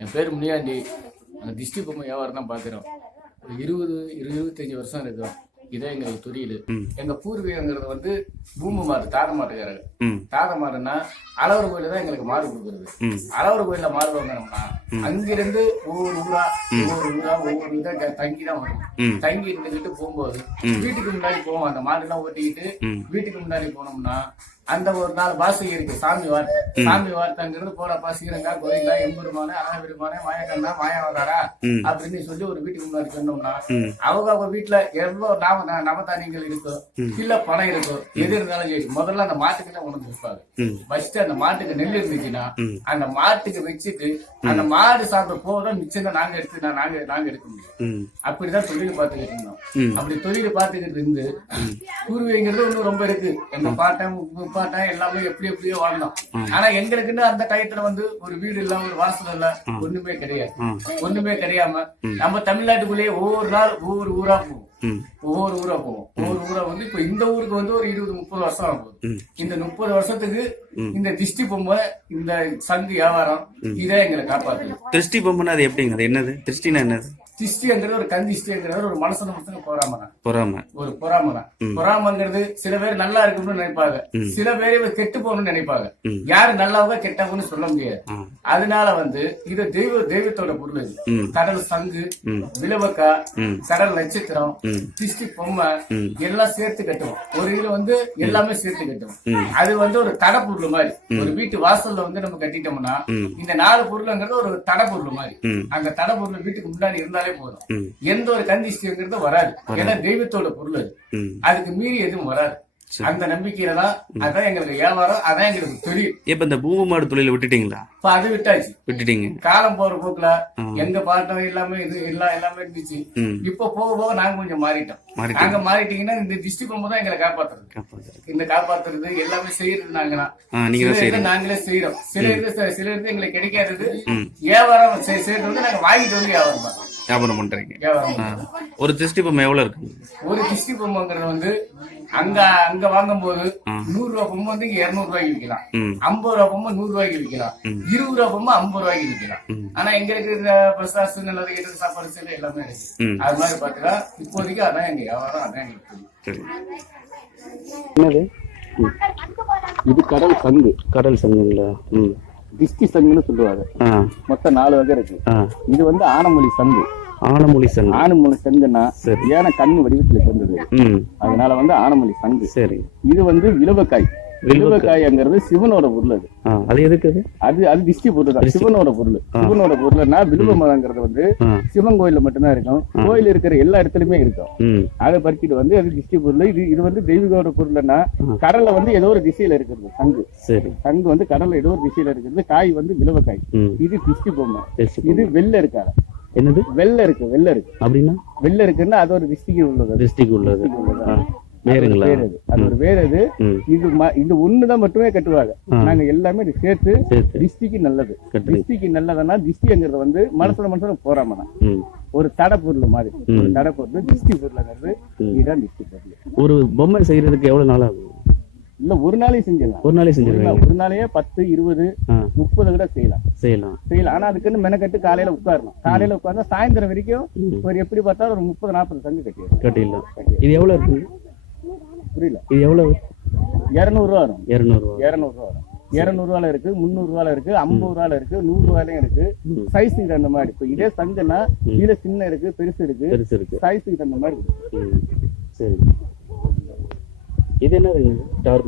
என் பேர் முனியாண்டி. அந்த திஷ்டி பொம்மை வியாபாரம் தான் பார்க்குறோம் ஒரு இருபது இரு இருபத்தஞ்சி வருஷம் இருக்கும் இதே எங்களுக்கு தொழில். எங்க பூர்வீகங்கிறது வந்து பூமி மாடு தாத மாட்டுக்காரங்க தாத மாடுன்னா அளவர் கோயில தான் எங்களுக்கு மாடு கொடுக்குறது. அளவர் கோயில்ல மாடு வாங்கினோம்னா அங்கிருந்து ஒவ்வொரு ஊரா ஒவ்வொரு ஊரா ஒவ்வொரு இதா தங்கி தான் வரும். தங்கி இருந்துகிட்டு போகும்போது வீட்டுக்கு முன்னாடி போவோம். அந்த மாடுலாம் ஓட்டிக்கிட்டு ம். வீட்டுக்கு முன்னாடி போனோம்னா அந்த ஒரு நாள் வாசகி இருக்கு சாமி வார்த்தை சாமி வார்த்தைங்கிறது போடப்பா சீரங்கா கோயிலா எம்பெருமானே அழகபெருமானே மாயக்கண்ணா மாயாவதாரா ம். அப்படின்னு சொல்லி ஒரு வீட்டுக்கு முன்னாடி சொன்னோம்னா. அவங்க அவங்க வீட்டுல எவ்வளவு நாம நவதானியங்கள் இருக்கோ இல்ல பணம் இருக்கோ எது இருந்தாலும் சரி முதல்ல அந்த மாட்டுக்கு தான் உணர்ந்து வைப்பாங்க. ஃபர்ஸ்ட் அந்த மாட்டுக்கு நெல் இருந்துச்சுன்னா. அந்த மாட்டுக்கு வச்சுட்டு அந்த மாடு சாப்பிட போதும் தான் நாங்க எடுத்து நாங்க நாங்க எடுக்க முடியும். அப்படிதான் தொழில் பார்த்துக்கிட்டு இருந்தோம். அப்படி தொழில் பார்த்துக்கிட்டு இருந்து பூர்வீகங்கிறது இன்னும் ரொம்ப இருக்கு. எங்க பாட்டன் முப்பாட்டன் எல்லாமே எப்படி எப்படியோ வாழ்ந்தோம். ஆனா எங்களுக்குன்னு அந்த டயத்துல வந்து ஒரு வீடு இல்ல ஒரு வாசல் இல்ல ஒண்ணுமே கிடையாது. ஒண்ணுமே கிடையாம நம்ம தமிழ்நாட்டுக்குள்ளேயே ஒவ்வொரு நாள் ஒவ்வொரு ஊரா போவோம். ஒவ்வொரு ஊரா போவோம். ஒவ்வொரு ஊரா வந்து இப்ப இந்த ஊருக்கு வந்து ஒரு இருபது முப்பது வருஷம் ஆகும். இந்த முப்பது வருஷத்துக்கு இந்த திஷ்டி பொம்மை இந்த சங்கு வியாபாரம் இதே எங்களை காப்பாத்துது. திருஷ்டி பொம்மைனா அது எப்படிங்க? அது என்னது? திருஷ்டினா என்னது? திஷ்டிங்கிறது ஒரு கண் திஷ்டிங்கிறது ஒரு மனசுல மனசுல போறாம பொறாம. ஒரு பொறாமை தான் பொறாமைங்கிறது சில பேர் நல்லா இருக்கணும்னு நினைப்பாங்க. சில பேர் கெட்டு போகணும்னு நினைப்பாங்க. யாரு நல்லவங்க கெட்டவங்கன்னு சொல்ல முடியாது. அதனால வந்து இது தெய்வ தெய்வத்தோட பொருள் இது. கடல் சங்கு. விலவக்கா. கடல் நட்சத்திரம். திஷ்டி பொம்மை. எல்லாம் சேர்த்து கட்டுவோம். ஒரு இதுல வந்து எல்லாமே சேர்த்து கட்டுவோம். அது வந்து ஒரு தடை பொருள் மாதிரி ஒரு வீட்டு வாசல்ல வந்து நம்ம கட்டிட்டோம்னா. இந்த நாலு பொருள்ங்கிறது ஒரு தடை பொருள் மாதிரி. அந்த தடை பொருள் வீட்டுக்கு முன்னாடி இருந்தாலே போதும் ம். எந்த ஒரு கந்திஷ்டிங்கிறது வராது. ஏன்னா தெய்வத்தோட பொருள் அது. அதுக்கு மீறி எதுவும் வராது. அந்த நம்பிக்கையில தான் அதான் எங்களுக்கு வியாபாரம் அதான் எங்களுக்கு தொழில் இப்ப இந்த பூமி மாடு தொழில விட்டுட்டீங்களா? இப்ப அது விட்டாச்சு. விட்டுட்டீங்க. காலம் போற போக்குல எங்க பாட்டம் எல்லாமே இது எல்லாம் எல்லாமே இருந்துச்சு. இப்ப போக போக நாங்க கொஞ்சம் மாறிட்டோம். நாங்க மாறிட்டீங்கன்னா இந்த டிஸ்ட்ரிக்ட் பொம்மை தான் எங்களை காப்பாத்துறது. இந்த காப்பாத்துறது எல்லாமே செய்யறது நாங்க தான் நாங்களே செய்யறோம் சில இது சில- இது எங்களுக்கு கிடைக்காதது. வியாபாரம் செய்- செய்யறது வந்து நாங்க வாங்கிட்டு வந்து வியாபாரம் பண்றோம். வியாபாரம் பண்றீங்க. ஒரு திருஷ்டி பொம்மை எவ்வளவு இருக்கு? ஒரு கிஸ்டி பொம்மைங்கிறது வந்து அங்க அங்க வாங்கும் போது நூறு ரூபாய் பொம்மை வந்து இங்க இருநூறு ரூபாய்க்கு விற்கலாம் ஐம்பது ரூபாய் பொம்மை நூறு ரூபாய்க்கு விற்கலாம் இருபது ரூபாய் பொம்மை ஐம்பது ரூபாய்க்கு விற்கலாம் ஆனா எங்களுக்கு இந்த பசாசு நல்லது கெட்டது சாப்பாடு செல்லு எல்லாமே இருக்கு. அது மாதிரி பாத்தீங்கன்னா இப்போதைக்கு அதான் எங்க வியாபாரம் அதான் எங்களுக்கு தொழில். சரி. என்னது? இது கடல் சங்கு. கடல் சங்குங்களா? ம். திஷ்டி சங்குன்னு சொல்லுவாங்க. மொத்தம் நாலு வகை இருக்கு. இது வந்து ஆனமொழி சங்கு. ஆனமொழி சங்கு. ஆனமொழி சங்குன்னா சரி. ஏன கண்ணு வடிவத்துல சேர்ந்தது அதனால வந்து ஆனமொழி சங்கு. சரி. இது வந்து விலுவக்காய். விலுவக்காய்ங்கிறது சிவனோட பொருள் அது. அது எதுக்கு அது? அது திஷ்டி பொருள் தான். சிவனோட பொருள். சிவனோட பொருள்னா வில்வ மரங்கிறது வந்து சிவன் கோயில்ல மட்டும்தான் இருக்கும். கோயில் இருக்கிற எல்லா இடத்துலயுமே இருக்கும். அதை பறிச்சுட்டு வந்து அது திஷ்டி பொருள் இது இது வந்து தெய்வீகோட பொருள்னா கடல்ல வந்து ஏதோ ஒரு திசையில இருக்கிறது சங்கு. சரி. சங்கு வந்து கடல்ல ஏதோ ஒரு திசையில இருக்கிறது காய் வந்து விலுவக்காய். இது திஷ்டி பொம்மை இது வெள்ளை இருக்காது. என்னது? வெள்ளை இருக்கு வெள்ளை இருக்கு. அப்படின்னா? வெள்ளை இருக்குன்னா அது ஒரு திஷ்டிக்கு உள்ளது. அது. டிஸ்ட்ரிக் உள்ளது. வேறுங்களா அது ஒரு வேறு இது இது ஒண்ணுதான் மட்டுமே கட்டுவாங்க. நாங்க எல்லாமே இது சேர்த்து திஷ்டிக்கு நல்லது. திஷ்டிக்கு நல்லதுன்னா திஷ்டிங்கிறது வந்து மனசுல மனசுல போறாம ஒரு தடை பொருள் மாதிரி. ஒரு தடை பொருள் திஷ்டி பொருள்ங்கிறது இதுதான் பொருள். ஒரு பொம்மை செய்யறதுக்கு எவ்வளவு நாள் ஆகும் இல்ல ஒரு நாளைக்கு செஞ்சிடலாம். ஒரு நாளே நாள்- ஒரு நாளையே பத்து இருபது முப்பது கூட செய்யலாம். செய்யலாம். செய்யலாம். ஆனா அதுக்குன்னு மெனக்கட்டு காலையில உட்காரணும். காலையில உட்கார்ந்தா சாயந்தரம் வரைக்கும் ஒரு எப்படி பார்த்தாலும் ஒரு முப்பது நாற்பது சங்கு கட்டிடும் கட்டிடலாம். இது எவ்வளவு இருக்கு? புரியல. இது எவ்வளவு? இருநூறு ரூபா வரும். இருநூறுவா. இருநூறு ரூபா வரும் இருநூறுவால இருக்கு முந்நூறு ரூபால இருக்கு ஐம்பது ரூபால இருக்கு நூறு ரூபாயிலும் இருக்கு சைஸுக்கு தகுந்த மாதிரி இப்போ இதே சங்குன்னா கீழே சின்ன இருக்கு பெருசு இருக்கு. பெருசு இருக்கு. சைஸுக்கு தகுந்த மாதிரி இருக்கு. சரி. இது என்ன ஸ்டார்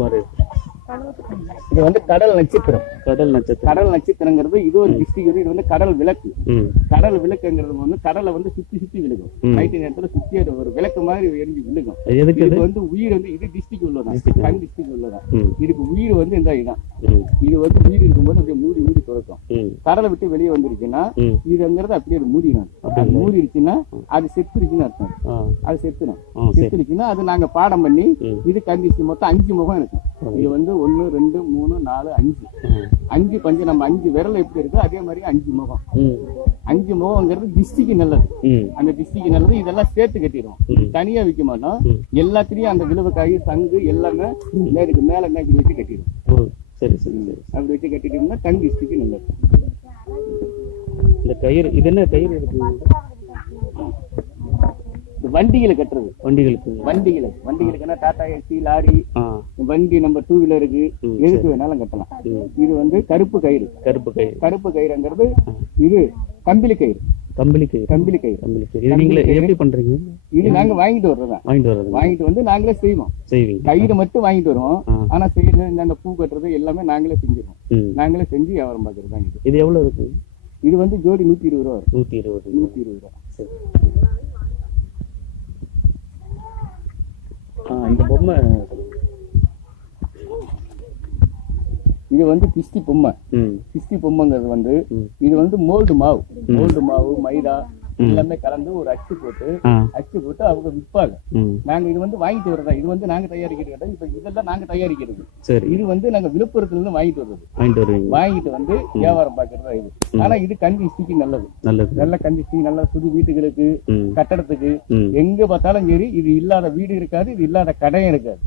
இது வந்து கடல் நட்சத்திரம். கடல் நட்சத்திரம். கடல் நட்சத்திரங்கிறது இது ஒரு டிஸ்ட்ரிக்ட் இது வந்து கடல் விளக்கு. கடல் விளக்குங்கிறது வந்து கடலை வந்து சுத்தி சுத்தி விழுகும். நைட்டு நேரத்துல சுத்தி அது ஒரு விளக்கு மாதிரி எரிஞ்சு விழுகும். அது வந்து உயிர் வந்து இது டிஸ்ட்ரிக்ட் உள்ளதான். கண் டிஸ்ட்ரிக்ட் உள்ளதான். இதுக்கு உயிர் வந்து இந்த இதான் இது வந்து உயிர் இருக்கும்போது அப்படியே மூடி மூடி துறக்கும். கடலை விட்டு வெளியே வந்துருச்சுன்னா இதுங்கிறது அப்படியே மூடிடும். அது மூடிடுச்சுன்னா அது செத்துருச்சுன்னு அர்த்தம். அது சரி. செத்துருச்சுன்னா அது நாங்க பாடம் பண்ணி. இது கண்டிச்சு மொத்தம் அஞ்சு முகம் இருக்கும். இது வந்து ஒன்னு ரெண்டு மூணு நாலு அஞ்சு. அஞ்சு பஞ்சு நம்ம அஞ்சு விரல் எப்படி இருக்கோ அதே மாதிரி அஞ்சு முகம். அஞ்சு முகங்கிறது டிஸ்டிக்கு நல்லது. அந்த டிஸ்டிக்கு நல்லது. இதெல்லாம் சேர்த்து கட்டிடுவோம். தனியா விற்க மாட்டோம். எல்லாத்துலயும் அந்த விழுவக்காய் சங்கு எல்லாமே மேலுக்கு மேல மேற்கு வச்சு கட்டிடுவோம் சரி சரி சரி. அப்படி வச்சு கட்டிட்டோம்னா கண் டிஸ்டிக்கு நல்லது. இந்த கயிறு இது என்ன கயிறு இருக்கு? வண்டிகளை கட்டுறது. வண்டிகளுக்கு வண்டிகளை. வண்டிகளுக்குன்னா டாடா ஏசி லாரி வண்டி நம்ம டூ வீலருக்கு எதுக்கு வேணாலும் கட்டலாம். இது வந்து கருப்பு கயிறு. கருப்பு கயிறு. கருப்பு கயிறுங்கிறது இது கம்பிளி கயிறு. கம்பளி கயிறு. கம்பிளி கயிறு. கம்பளி கயிறு. நீங்களே எப்படி பண்றீங்க? இது நாங்க வாங்கிட்டு வர்றதுதான் வாங்கிட்டு வர்றது. வாங்கிட்டு வந்து நாங்களே செய்வோம். செய்வீங்க. கயிறு மட்டும் வாங்கிட்டு வருவோம். ஆனா செய்யறது இந்த அந்த பூ கட்டுறது எல்லாமே நாங்களே செஞ்சிருவோம். நாங்களே செஞ்சு வியாபாரம் பார்க்கறது தான் இது எவ்வளவு இருக்கு? இது வந்து ஜோடி நூத்தி இருபது ரூபா நூத்தி இருபது நூத்தி இருபது ரூபா சரி ஆ இந்த பொம்மை. இது வந்து கிஸ்டி பொம்மை. ம். கிஸ்டி பொம்மைங்கிறது வந்து. இது வந்து மோல்டு மாவு. மோல்டு மாவு மைதா எல்லாமே கலந்து ஒரு அச்சு போட்டு அச்சு போட்டு அவங்க விற்பாங்க. நாங்க இது வந்து வாங்கிட்டு வர்றதா? இது வந்து நாங்க தயாரிக்கிறது. இப்ப இதெல்லாம் நாங்க தயாரிக்கிறது. சரி. இது வந்து நாங்க விழுப்புரத்துல இருந்து வாங்கிட்டு வர்றது. வாங்கிட்டு வந்து வியாபாரம் பார்க்கறதா இது. ஆனா இது கண்டி ஸ்டிக்கு நல்லது. நல்லது. நல்ல கண்டி ஸ்டிக் நல்ல புது வீட்டுகளுக்கு கட்டடத்துக்கு எங்க பார்த்தாலும் சரி இது இல்லாத வீடு இருக்காது இது இல்லாத கடையும் இருக்காது.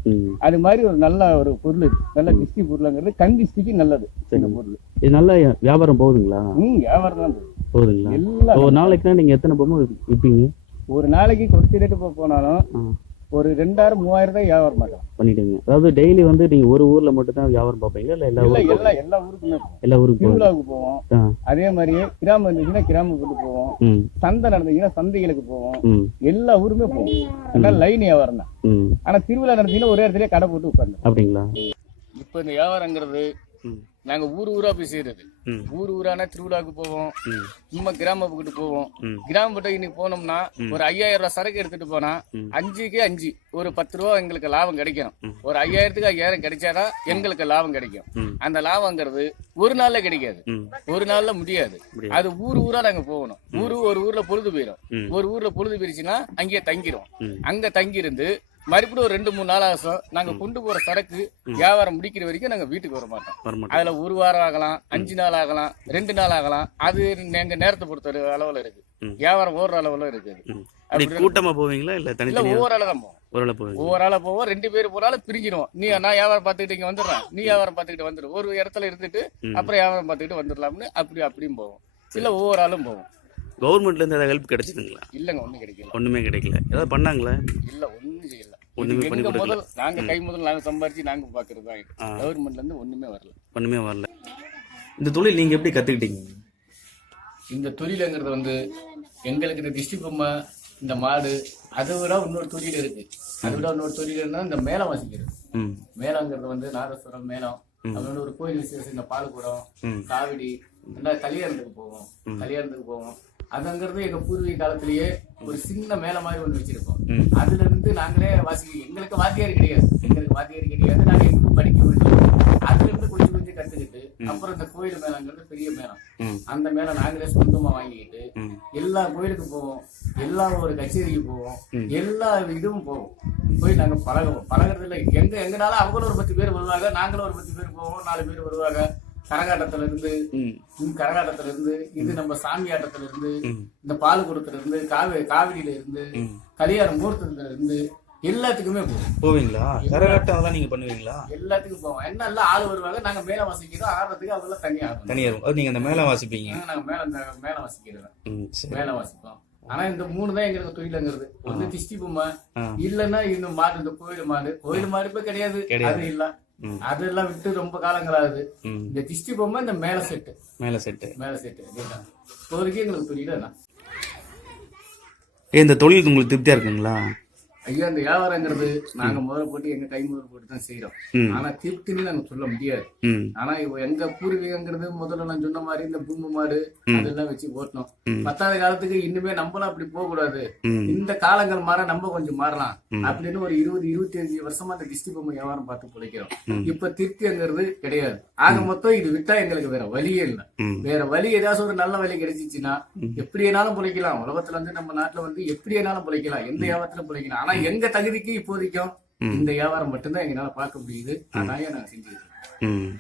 அது மாதிரி ஒரு நல்ல ஒரு பொருள். நல்ல டிஸ்டி பொருளுங்கிறது கண் டிஸ்டிக்கு நல்லது. இந்த பொருள். இது நல்லா வியாபாரம் போகுதுங்களா? ம் வியாபாரம் தான். போகுதுங்களா? எல்லாம் ஒரு நாளைக்குனா நீங்க எத்தனை பொம்மை விற்பீங்க ஒரு நாளைக்கு குறைச்சி ரேட்டு போ- போனாலும் ஒரு ரெண்டாயிரம் மூவாயிரம் தான் வியாபாரம் பார்க்கலாம். பண்ணிடுங்க. அதாவது டெய்லி வந்து நீங்க ஒரு ஊர்ல மட்டும் தான் வியாபாரம் பார்ப்பீங்களா? இல்ல எல்லா இல்ல ஊருக்கும் எல்லா எல்லா ஊருக்குமே எல்லா ஊருக்கும் திருவிழாவுக்கு போவோம். ஆ. அதே மாதிரியே கிராமம் இருந்துச்சுன்னா கிராமத்துக்கு போவோம். ம். சந்தை நடந்துச்சுன்னா சந்தைகளுக்கு போவோம். ம். எல்லா ஊருமே போவோம். அதனால லைன் வியாபாரம் தான். ம். ஆனா திருவிழா நடந்துச்சுன்னா ஒரே இடத்துல கடை போட்டு உட்காந்து அப்படிங்களா? இப்போ இந்த வியாபாரங்கிறது ம். நாங்க ஊர் ஊரா போய் செய்கிறது ஊர் ஊரான திருவிழாவுக்கு போவோம். சும்மா கிராம பக்கத்து போவோம். ம். கிராமப்பட்ட இன்னைக்கு போனோம்னா ஒரு ஐயாயிரம் ரூபாய் சரக்கு எடுத்துட்டு போனா. அஞ்சுக்கு அஞ்சு. ஒரு பத்து ரூபா எங்களுக்கு லாபம் கிடைக்கணும். ஒரு ஐயாயிரத்துக்கு ஐயாயிரம் கிடைச்சாதான் எங்களுக்கு லாபம் கிடைக்கும். அந்த லாபங்கிறது ஒரு நாள்ல கிடைக்காது. ஒரு நாள்ல முடியாது. அது ஊர் ஊரா நாங்க போகணும். ஊரு ஒரு ஊர்ல பொழுது போயிடும் ம். ஒரு ஊர்ல பொழுது போயிருச்சுன்னா அங்கேயே தங்கிரும். அங்க தங்கி இருந்து மறுபடியும் ஒரு ரெண்டு மூணு நாள் ஆகும். நாங்க கொண்டு போற சரக்கு வியாபாரம் முடிக்கிற வரைக்கும் நாங்க வீட்டுக்கு வர மாட்டோம். அதுல ஒரு வாரம் ஆகலாம். அஞ்சு நாள் ஆகலாம் ரெண்டு நாள் ஆகலாம் அது எங்க நேரத்தை பொறுத்த அளவுல இருக்கு. வியாபாரம் ஓடுற அளவுல இருக்குது கூட்டமா போவீங்களா இல்ல தனித்தனியா? ஒவ்வொரு ஆளு தான் போவோம். ஒவ்வொரு ஆளா போவோம். ரெண்டு பேர் போனாலும் பிரிஞ்சிரும் நீ நான் வியாபாரம் பார்த்துக்கிட்டு இங்க வந்துடுறேன். நீ வியாபாரம் பார்த்துக்கிட்டு வந்துடு ஒரு இடத்துல இருந்துட்டு. அப்புறம் வியாபாரம் பார்த்துக்கிட்டு வந்துடலாம்னு அப்படி அப்படியும் போவோம். இல்ல ஒவ்வொரு ஆளும் போவோம். கவர்மெண்ட்ல இருந்து ஏதாவது ஹெல்ப் கிடைச்சதுங்களா? இல்லங்க ஒண்ணும் கிடைக்கல. ஒண்ணுமே கிடைக்கல. ஏதாவது பண்ணாங்களா? இல்ல ஒண்ணும் செய்யல ஒண்ணுமே பண்ணி. முதல் நாங்க கை முதல் நாங்க சம்பாரிச்சு நாங்க பாக்குறது தான். கவர்மெண்ட்ல இருந்து ஒண்ணுமே வரல. ஒண்ணுமே வரல. இந்த தொழில் நீங்க எப்படி கத்துக்கிட்டீங்க? இந்த தொழிலுங்கிறது வந்து எங்களுக்கு இந்த திஷ்டி பொம்மை இந்த மாடு அதை விட இன்னொரு தொழில் இருக்கு. அதை விட இன்னொரு தொழில் இருந்தா இந்த மேளம் வாசிக்கிறது. மேளங்கிறது வந்து நாதஸ்வரம் மேளம். அதோட ஒரு கோயில் விசேஷம் இந்த பால்குடம். காவடி கல்யாணத்துக்கு போவோம். கல்யாணத்துக்கு போவோம். அதுங்கிறது எங்க பூர்வீக காலத்திலேயே ஒரு சின்ன மேள மாதிரி ஒண்ணு வச்சிருப்போம் ம். அதுல இருந்து நாங்களே வாசி எங்களுக்கு வாத்தியார் கிடையாது. எங்களுக்கு வாத்தியார் கிடையாது. நாங்க எங்களும் படிக்க வேண்டியது அதுல இருந்து கொஞ்சம் கொஞ்சம் கத்துக்கிட்டு அப்புறம் இந்த கோயில் மேளங்கிறது பெரிய மேளம். அந்த மேல நாங்களே சொந்தமா வாங்கிக்கிட்டு எல்லா கோயிலுக்கு போவோம். எல்லா ஒரு கச்சேரிக்கு போவோம். எல்லா இதுவும் போவோம். போய் நாங்க பழகுவோம். பழகுறதுல எங்க எங்கனால அவங்களும் ஒரு பத்து பேர் வருவாங்க நாங்களும் ஒரு பத்து பேர் போவோம். நாலு பேர் வருவாங்க. கரகாட்டத்துல இருந்து கரகாட்டத்துல இருந்து இது நம்ம சாமி ஆட்டத்துல இருந்து. இந்த பால் குடத்துல இருந்து காவேரி காவிரியில இருந்து கல்யாண முகூர்த்தத்துல இருந்து எல்லாத்துக்குமே போவோம். போவீங்களா? கரகாட்டம் அதெல்லாம் நீங்க பண்ணுவீங்களா? எல்லாத்துக்கும் போவோம். என்ன எல்லாம் ஆள் வருவாங்க நாங்க மேல வாசிக்கிறோம் ஆடுறதுக்கு அவங்க தனியா தனியா இருக்கும் நீங்க அந்த மேல வாசிப்பீங்க. நாங்க மேல மேல வாசிக்கிறோம். மேல வாசிப்போம். ஆனா இந்த மூணு தான் எங்களுக்கு தொழிலுங்கிறது. ஒண்ணு திஷ்டி பொம்மை. இல்லன்னா இந்த மாடு இந்த கோயில் மாடு. கோயில் மாடு இப்ப கிடையாது. அது இல்ல. அதெல்லாம் விட்டு ரொம்ப காலங்களாகுது இந்த திஷ்டி பொம்மை இந்த மேல செட்டு. மேல செட்டு. மேல செட்டு. இப்போதைக்கு எங்களுக்கு தொழில் இந்த தொழில் உங்களுக்கு திருப்தியா இருக்குங்களா? ஐயா இந்த வியாபாரங்கிறது நாங்க முதல்ல போட்டு எங்க கை முதல் போட்டு தான் செய்யறோம். ஆனா திருப்தின்னு நாங்க சொல்ல முடியாது. ஆனா இப்போ எங்க பூர்வீகங்கிறது முதல்ல நான் சொன்ன மாதிரி இந்த பூம்பு மாடு அதெல்லாம் வச்சு ஓட்டணும். பத்தாவது காலத்துக்கு இன்னுமே நம்மளும் அப்படி போக கூடாது இந்த காலங்கள் மாற நம்ம கொஞ்சம் மாறலாம். அப்படின்னு ஒரு இருபது இருபத்தி அஞ்சு வருஷமா அந்த டிஸ்டி பொம்மை வியாபாரம் பார்த்து பிழைக்கிறோம் இப்ப திருப்திங்கிறது கிடையாது. ஆக மொத்தம் இது விட்டா எங்களுக்கு வேற வழியே இல்ல. வேற வழி ஏதாச்சும் ஒரு நல்ல வழி கிடைச்சிச்சுன்னா எப்படி வேணாலும் பிழைக்கலாம். உலகத்துல வந்து நம்ம நாட்டுல வந்து எப்படி வேணாலும் பிழைக்கலாம். எந்த வியாபாரத்துல பிழைக்கலாம். ஆனா எங்க தகுதிக்கு இப்போதைக்கும் இந்த வியாபாரம் மட்டும்தான் எங்களால பார்க்க முடியுது. அதான் இருக்கோம். ம்.